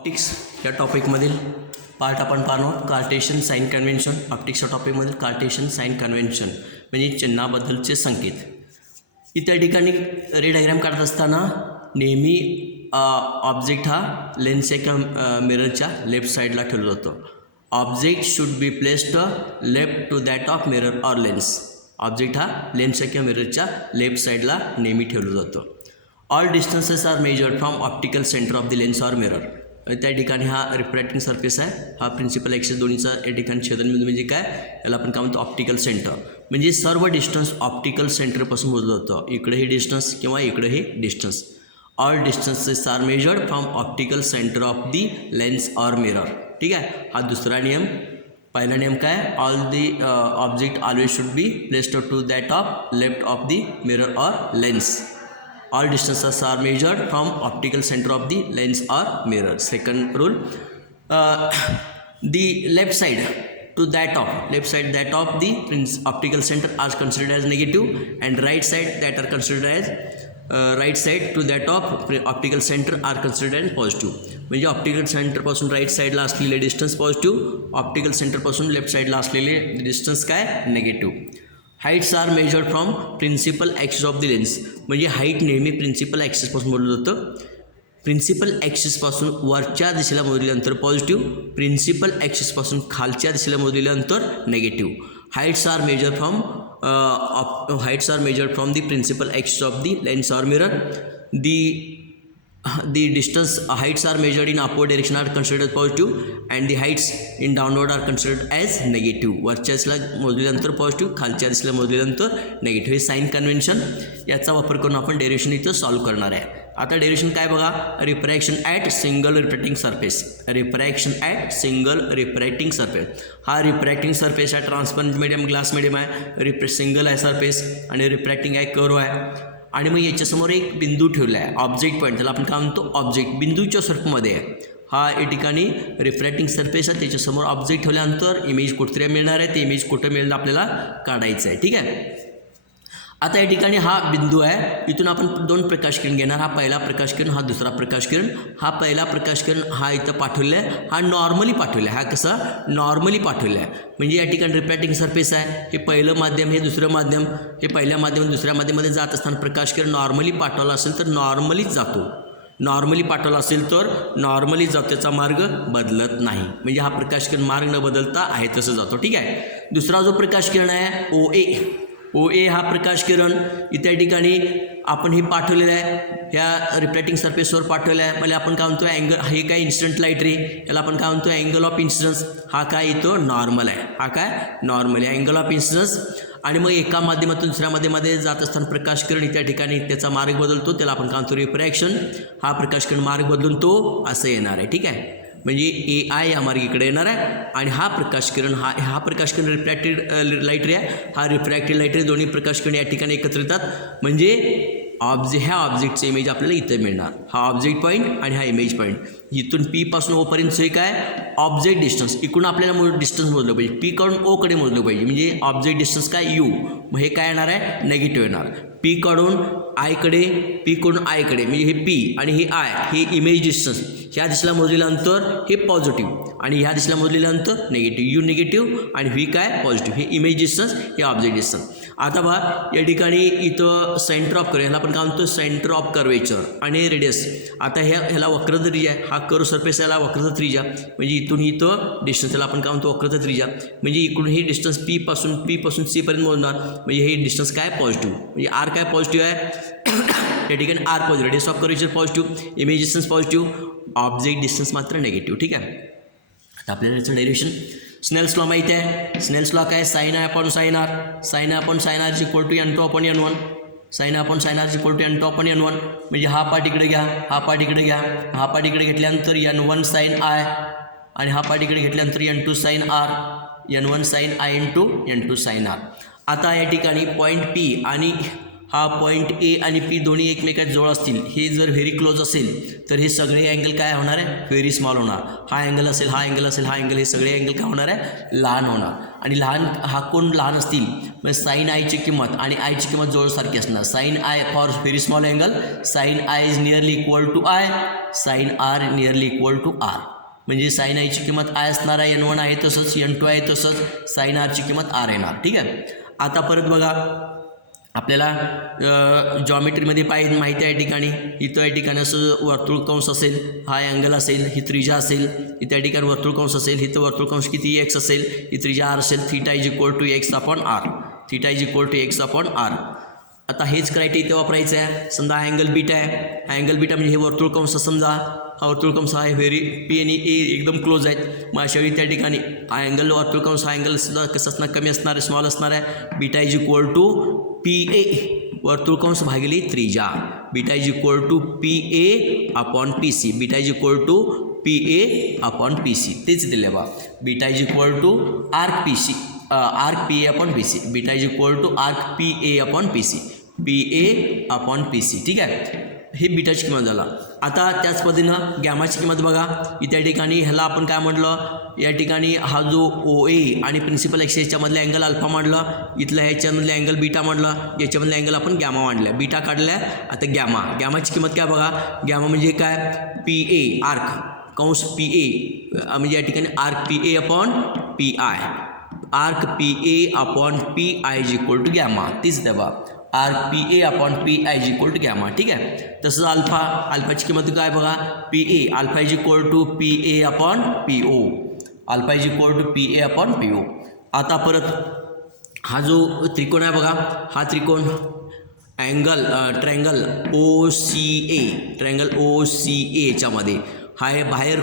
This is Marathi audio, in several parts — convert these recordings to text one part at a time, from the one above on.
ऑप्टिक्स या टॉपिकमधील पार्ट आपण पाहणार कार्टेशियन साइन कन्व्हेन्शन. ऑप्टिक्सच्या टॉपिकमधील कार्टेशियन साइन कन्व्हेन्शन म्हणजे चिन्हाबद्दलचे संकेत. इतर ठिकाणी रे डायग्राम काढत असताना नेहमी ऑब्जेक्ट हा लेन्सच्या किंवा मिररच्या लेफ्ट साईडला ठेवला जातो. Object should be placed left to that of mirror or lens. Object हा लेन्सच्या किंवा मिररच्या लेफ्ट साईडला नेहमी ठेवला जातो. All distances are measured from optical centre of the lens or mirror. त्या ठिकाणी हा रिफ्रॅक्टिंग सरफेस आहे, हा प्रिन्सिपल ॲक्सिस दोन्हीचा या ठिकाणी छेदनबिंदू म्हणजे काय, याला आपण काय म्हणतो ऑप्टिकल सेंटर. म्हणजे सर्व डिस्टन्स ऑप्टिकल सेंटरपासून मोजलं जातं. इकडेही डिस्टन्स किंवा इकडेही distance. All distances are measured from optical centre of the lens or mirror. ठीक आहे, हा दुसरा नियम. पहिला नियम काय, all the object always should be placed to that of left of the mirror or lens. All distances are measured from optical center of the lens or mirror. Second rule, the left side that of the optical center are considered as negative, and right side that are considered as right side to that of optical center are considered as positive. म्हणजे ऑप्टिकल सेंटरपासून राईट साईडला असलेले डिस्टन्स पॉझिटिव्ह, ऑप्टिकल सेंटरपासून लेफ्ट साईडला असलेले डिस्टन्स काय negative. Heights are measured from principal axis of the lens. म्हणजे हाईट नेहमी प्रिन्सिपल ॲक्सिसपासून मोजलं जातं. प्रिन्सिपल ॲक्सिसपासून वरच्या दिशेला मोजलेलं अंतर पॉझिटिव्ह, प्रिन्सिपल ॲक्सिसपासून खालच्या दिशेला मोजलेलं अंतर negative. Heights are measured from the principal axis of the lens or mirror. The distance heights are measured in upward direction are considered as positive, and the heights in downward are considered as negative. वरच्या दिशेला मोजलेलं अंतर पॉझिटिव्ह, खालच्या दिशेला मोजलेलं अंतर नेगेटिव्ह. हे साइन कन्व्हेन्शन याचा वापर करून आपण डेरिव्हेशन इथं सॉल्व्ह करणार आहे. आता डेरिव्हेशन काय बघा, refraction at single refracting surface. Refraction at single refracting surface. हा रिफ्रॅक्टिंग सरफेस आहे, ट्रान्सपरंट मीडियम ग्लास मीडियम आहे, सिंगल आहे सरफेस, आणि रिफ्रॅक्टिंग आहे, कर्व आहे. आणि मग याच्यासमोर एक बिंदू ठेवला आहे, ऑब्जेक्ट पॉईंट, त्याला आपण काय म्हणतो ऑब्जेक्ट. बिंदूच्या स्वरूपामध्ये आहे. हा या ठिकाणी रिफ्रॅक्टिंग सरफेस आहे, त्याच्यासमोर ऑब्जेक्ट ठेवल्यानंतर इमेज कुठतरी मिळणार आहे. ते इमेज कुठं मिळेल आपल्याला काढायचं आहे. ठीक आहे, आता या ठिकाणी हा बिंदू आहे, इथून आपण दोन प्रकाश किरण घेणार. हा पहिला प्रकाश किरण, हा दुसरा प्रकाश किरण. हा पहिला प्रकाश किरण हा इथं पाठवला आहे, हा नॉर्मली पाठवला आहे. हा कसा नॉर्मली पाठवला आहे. म्हणजे या ठिकाणी रिफ्रॅक्टिंग सरफेस आहे, हे पहिलं माध्यम, हे दुसरं माध्यम. हे पहिल्या माध्यम दुसऱ्या माध्यमामध्ये जात असताना प्रकाश किरण नॉर्मली पाठवला असेल तर नॉर्मलीच जातो. नॉर्मली पाठवला असेल तर नॉर्मलीच जातो, त्याचा मार्ग बदलत नाही. म्हणजे हा प्रकाश किरण मार्ग न बदलता आहे तसं जातो. ठीक आहे, दुसरा जो प्रकाश किरण आहे ओ ए हा प्रकाश किरण इत्या ठिकाणी आपण हे पाठवलेलं आहे, ह्या रिफ्रॅक्टिंग सरफेसवर पाठवलं आहे. म्हणजे आपण काय म्हणतो अँगल, हे काय इन्सिडंट लाईट रे, याला आपण काय म्हणतो अँगल ऑफ इन्सिडन्स. हा काय इथं नॉर्मल आहे, हा काय नॉर्मल आहे, अँगल ऑफ इन्सिडन्स. आणि मग एका माध्यमातून दुसऱ्या माध्यमामध्ये जात असताना प्रकाश किरण त्या ठिकाणी त्याचा मार्ग बदलतो, त्याला आपण काय म्हणतो रिफ्रॅक्शन. हा प्रकाश किरण मार्ग बदलून तो असं येणार आहे. ठीक आहे, म्हणजे ए आय या मार्ग इकडे येणार आहे, आणि हा प्रकाश किरण हा प्रकाश किरण रिफ्रॅक्टेड लाईट रे, हा रिफ्रॅक्टेड लाईट रे, दोन्ही प्रकाश किरण या ठिकाणी एकत्र येतात. म्हणजे ह्या ऑब्जेक्टचं इमेज आपल्याला इथं मिळणार. हा ऑब्जेक्ट पॉईंट आणि हा इमेज पॉईंट. इथून पी पासून ओपर्यंत काय ऑब्जेक्ट डिस्टन्स. इकडून आपल्याला डिस्टन्स मोजलं पाहिजे, पी कडून ओकडे मोजलं पाहिजे. म्हणजे ऑब्जेक्ट डिस्टन्स काय यू, मग हे काय येणार आहे नेगेटिव्ह येणार. पी कडून आयकडे, पी कडून आयकडे, म्हणजे हे पी आणि हे आय, हे इमेज डिस्टन्स. ह्या दिशेला मोजलेलं अंतर हे पॉझिटिव्ह, आणि ह्या दिशेला मोजलेलं अंतर नेगेटिव्ह. यू निगेटिव्ह आणि व्ही काय पॉझिटिव्ह. हे इमेज डिस्टन्स, हे ऑब्जेक्ट डिस्टन्स. आता बघा या ठिकाणी इथं सेंटर ऑफ कर्व, ह्याला आपण काय म्हणतो सेंटर ऑफ कर्वेचर आणि रेडियस. आता ह्याला वक्रता त्रिज्या आहे, हा कर्व सरफेस याला वक्रता त्रिज्या. म्हणजे इथून इथं डिस्टन्स, त्याला आपण काय म्हणतो वक्रता त्रिज्या. म्हणजे इकडून हे डिस्टन्स पी पासून सी पर्यंत मोजणार. म्हणजे हे डिस्टन्स काय पॉझिटिव्ह, म्हणजे आर काय पॉझिटिव्ह आहे. या ठिकाणी R positive, radius of curvature positive, image distance positive, object distance मात्र नेगेटिव्ह. ठीक आहे, आता आपल्याला याचं डेरिव्हेशन स्नेल्स लॉ माहिती आहे. स्नेल्स लॉ काय, sine I upon sine R. Sine I upon sine R is equal to n2 upon n1. Sine I upon sine R is equal to n2 upon n1. म्हणजे हा पार्ट इकडे घ्या, हा पार्ट इकडे घ्या, हा पार्ट इकडे घेतल्यानंतर n1 साइन आय, आणि हा पार्ट इकडे घेतल्यानंतर n2 sine R, n1 sine I into n2 sine R. आता या ठिकाणी पॉईंट पी आणि हा पॉईंट ए आणि पी दोन्ही एकमेकात जवळ असतील, हे जर व्हेरी क्लोज असेल तर हे सगळे अँगल काय होणार आहे, व्हेरी स्मॉल होणार. हा अँगल असेल, हा अँगल असेल, हा अँगल, हे सगळे अँगल काय होणार आहे, लहान होणार. आणि लहान हा कोण लहान असतील म्हणजे साईन आयची किंमत आणि आयची किंमत जवळसारखी असणार. Sine I for very small angle, sine I is nearly equal to I, sine R nearly equal to R. म्हणजे साईन आयची किंमत आय असणार आहे, N1 आहे तसंच, N2 आहे तसंच, साईन आरची किंमत आर येणार. ठीक आहे. आता परत बघा आपल्याला जॉमेट्रीमध्ये माहिती आहे या ठिकाणी, इथं या ठिकाणी असं वर्तुळ कंस असेल, हा अँगल असेल, ही त्रिज्या असेल, इथं या ठिकाणी वर्तुळ कंस असेल, इथं वर्तुळ कंस किती एक्स असेल, ही त्रिज्या आर असेल, theta is equal to X upon R, theta is equal to X upon R. आता हेच क्रायटेरिया इथे वापरायचं आहे. समजा हा अँगल बीटा आहे, हा अँगल बीटा म्हणजे हे वर्तुळ कंस, समजा हा वर्तुळ कंस आहे व्हेरी पी आणि ए एकदम क्लोज आहेत. मग अशावेळी त्या ठिकाणी हा अँगल वर्तुळ कंस, हा अँगल सुद्धा कसं असणार, कमी असणार आहे, स्मॉल असणार आहे. Beta is equal to P A वर्तुळ कंस भागिले त्रिज्या, beta is equal to P A upon P C, beta is equal to P A upon P C. तेच दिले बा, beta is equal to arc P C, arc P A upon P C, beta is equal to arc P A upon P C, P A upon P C. ठीक आहे, हे बीटाची किंमत झाला. आता त्याच पद्धतीनं गॅमाची किंमत बघा. इथे ठिकाणी ह्याला आपण काय म्हटलं, या ठिकाणी हा जो ओ ए आणि प्रिन्सिपल ॲक्सिस याच्यामधले अँगल अल्फा मांडलं, इथलं ह्याच्यामधले अँगल बीटा मांडला, याच्यामधले अँगल आपण गॅमा मांडल्या, बीटा काढल्या. आता गॅमाची किंमत काय बघा, गॅमा म्हणजे काय, पी ए आर्क कंस पी ए म्हणजे या ठिकाणी arc P A upon P I, arc P A upon P I is equal to gamma. तीच द्या बा, R P A upon P I is equal to gamma. ठीक आहे. तसंच अल्फाची किंमत काय बघा, P A, alpha is equal to P A upon P O, alpha is equal to P A upon P O. आता परत हा जो त्रिकोण आहे बघा, हा त्रिकोण angle triangle O C A, triangle O C A याच्यामध्ये हा आहे बाहेर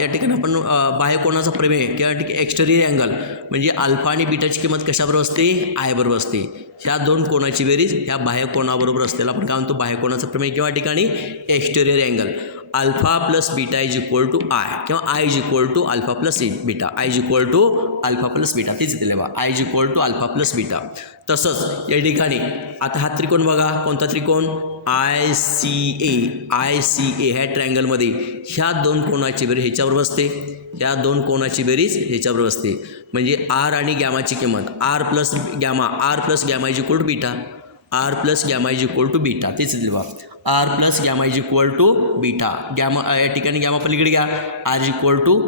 या ठिकाणी आपण बाह्य कोणाचा प्रमेय किंवा एक्सटेरियर अँगल म्हणजे अल्फा आणि बीटाची किंमत कशाबरोबर असते, आय बरोबर असते. ह्या दोन कोणाची बेरीज ह्या बाह्य कोणाबरोबर असते, आपण काय म्हणतो बाह्य कोणाचा प्रमेय किंवा ठिकाणी exterior angle. Alpha plus beta is equal to I किंवा I is equal to alpha plus beta, I is equal to alpha plus beta. तेच दिले बा, I is equal to alpha plus beta. तसंच या ठिकाणी आता हा त्रिकोण बघा, कोणता त्रिकोण, आय सी ए ह्या ट्रँगलमध्ये ह्या दोन कोणाची बेरीज ह्याच्याबरोबर असते, ह्या दोन कोणाची बेरीज ह्याच्याबरोबर असते. म्हणजे आर आणि गॅमाची किंमत R plus gamma is equal to beta, R plus gamma is equal to beta. तेच दिले बा, R plus gamma is equal to beta. Gamma या ठिकाणी गॅमा पलीकडे घ्या, R is equal to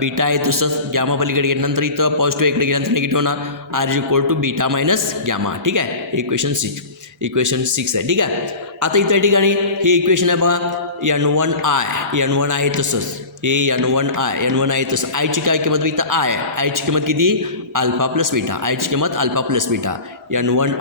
beta आहे तसंच गॅमा पलीकडे गेल्यानंतर इथं पॉझिटिव्ह इकडे गेल्यानंतर निगेटिव्ह होणार, R is equal to beta minus gamma. ठीक आहे, इक्वेशन 6 आहे. ठीक आहे. आता इथं ठिकाणी हे इक्वेशन आहे बघा, N1 आहे तसंच, हे N1 आहे तसं. आयची काय किंमत इथं आय, आयची किंमत किती, अल्फा प्लस बीटा, आयची किंमत अल्फा प्लस बीटा. N1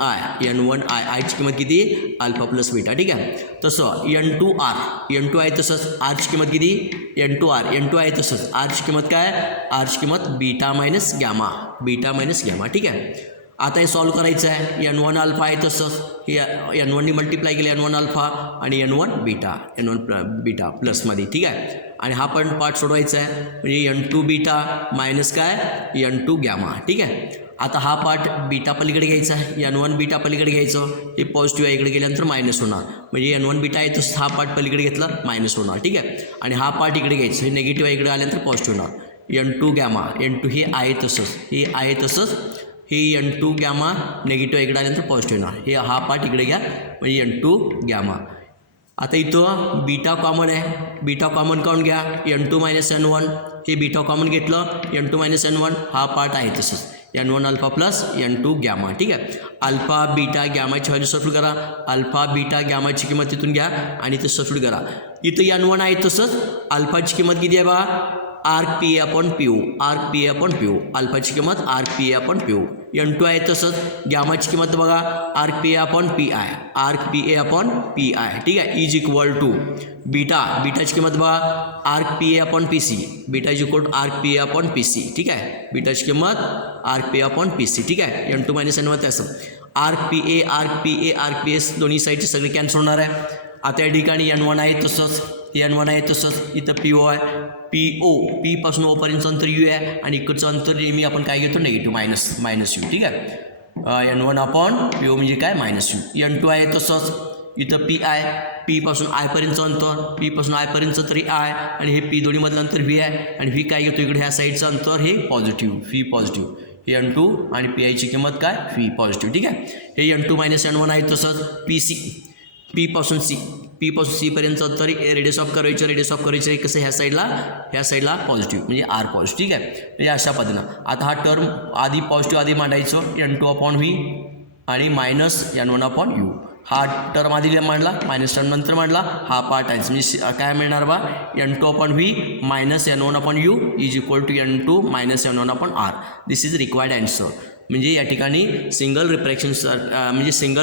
आयची किंमत किती, अल्फा प्लस बीटा. ठीक आहे. तसं N2 आहे तसंच, आरची किंमत किती, N2 आहे तसंच, आरची किंमत काय, आरची किंमत बीटा मायनस गॅमा. ठीक आहे. आता हे सॉल्व करायचं आहे. N1 अल्फा आहे तसंच, हे N1नी मल्टिप्लाय केलं N1 अल्फा आणि N1 बीटा प्लसमध्ये. ठीक आहे. आणि हा पण पार्ट सोडवायचा आहे म्हणजे N2 बीटा मायनस काय, N2 गॅमा. ठीक आहे. आता हा पार्ट बीटा पलीकडे घ्यायचा आहे, N1 बीटा पलीकडे घ्यायचं, हे पॉझिटिव्ह आहे इकडे गेल्यानंतर मायनस होणार, म्हणजे N1 बीटा आहे तसंच हा पार्ट पलीकडे घेतला मायनस होणार. ठीक आहे. आणि हा पार्ट इकडे घ्यायचं, हे निगेटिव्ह आहे इकडे आल्यानंतर पॉझिटिव्ह होणार. N2 गॅमा, N2 हे आहे तसंच, हे N2 गॅमा निगेटिव्ह इकडे आल्यानंतर पॉझिटिव्ह येणार, हे हा पार्ट इकडे घ्या म्हणजे N2 गॅमा. आता इथं बीटा कॉमन आहे, बीटा कॉमन काढून घ्या, N2 मायनस N1, हे बीटा कॉमन घेतलं N2 मायनस N1, हा पार्ट आहे तसंच N1 alpha plus N2 gamma. ठीक आहे. अल्फा बीटा गॅमाची व्हॅल्यू सबस्टिट्यूट करा, अल्फा बीटा गॅमाची किंमत तिथून घ्या आणि ते सबस्टिट्यूट करा. इथं N1 आहे तसंच, अल्फाची किंमत किती आहे बा, arc P A upon P O, अल्फाची किंमत arc P A upon P O. N2 आहे तसंच, गॅमाची किंमत बघा, arc P A upon P I. ठीक आहे. इज इक्वल टू बीटाची किंमत बघा, arc P A upon P C, beta is equal to arc P A upon P C. ठीक आहे. बीटाची किंमत arc P A upon P C. ठीक आहे. N2 मायनस N1 असं, आर्क पी ए दोन्ही साईडचे सगळे कॅन्सल होणार आहे. आता या ठिकाणी N1 आहे तसंच, इथं पी ओ आहे, पी पासून ओपर्यंतचं अंतर यू आहे आणि इकडचं अंतर नेहमी आपण काय घेतो, निगेटिव्ह मायनस यू. ठीक आहे. N1 अपॉन PO म्हणजे काय -U. N2 आहे तसंच इथं P आहे, P पासून I पर्यंतचं अंतर, P पासून I पर्यंतचं तरी I आणि हे P दोन्हीमधलं अंतर V आहे आणि V काय घेतो इकडे ह्या साईडचं अंतर हे पॉझिटिव्ह, V पॉझिटिव्ह. हे N2 आणि PI ची किंमत काय V पॉझिटिव्ह. ठीक आहे. हे N2 - N1 आहे तसंच P पासून C पर्यंतचं अंतर रेडियस ऑफ कर्वेचर कसं ह्या साईडला पॉझिटिव्ह म्हणजे R पॉझिटिव्ह. ठीक आहे. म्हणजे अशा पद्धतीनं आता हा टर्म आधी पॉझिटिव्ह आधी मांडायचं N2 अपॉन V आणि -N1 अपॉन U. हा टर्म आधी मांडला, मायनस टर्म नंतर मांडला, हा पार्ट आहे म्हणजे काय मिळणार बा N2 upon V -N1 upon U is equal to N2 - N1 upon R. This is required answer. म्हणजे या ठिकाणी सिंगल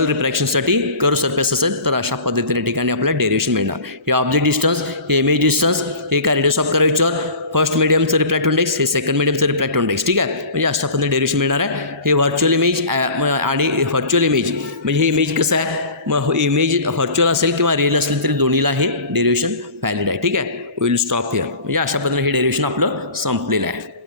रिफ्रॅक्शनसाठी कर्व सरफेस असेल तर अशा पद्धतीने ठिकाणी आपल्याला डेरिव्हेशन मिळणार. हे ऑब्जेक्ट डिस्टन्स, हे इमेज डिस्टन्स, हे काय रेडियस ऑफ कर्वेचर, फर्स्ट मीडियमचं रिफ्रॅक्टिव्ह इंडेक्स, हे सेकंड मीडियमचं रिफ्रॅक्टिव्ह इंडेक्स. ठीक आहे. म्हणजे अशा पद्धतीने डेरिव्हेशन मिळणार आहे. हे व्हर्च्युअल इमेज आणि व्हर्च्युअल इमेज म्हणजे हे इमेज कसं आहे, मग इमेज व्हर्च्युअल असेल किंवा रिअल असेल तरी दोन्हीला हे डेरिव्हेशन व्हॅलिड आहे. ठीक आहे. Will stop here. म्हणजे अशा पद्धतीने हे डेरिव्हेशन आपलं संपलेलं आहे.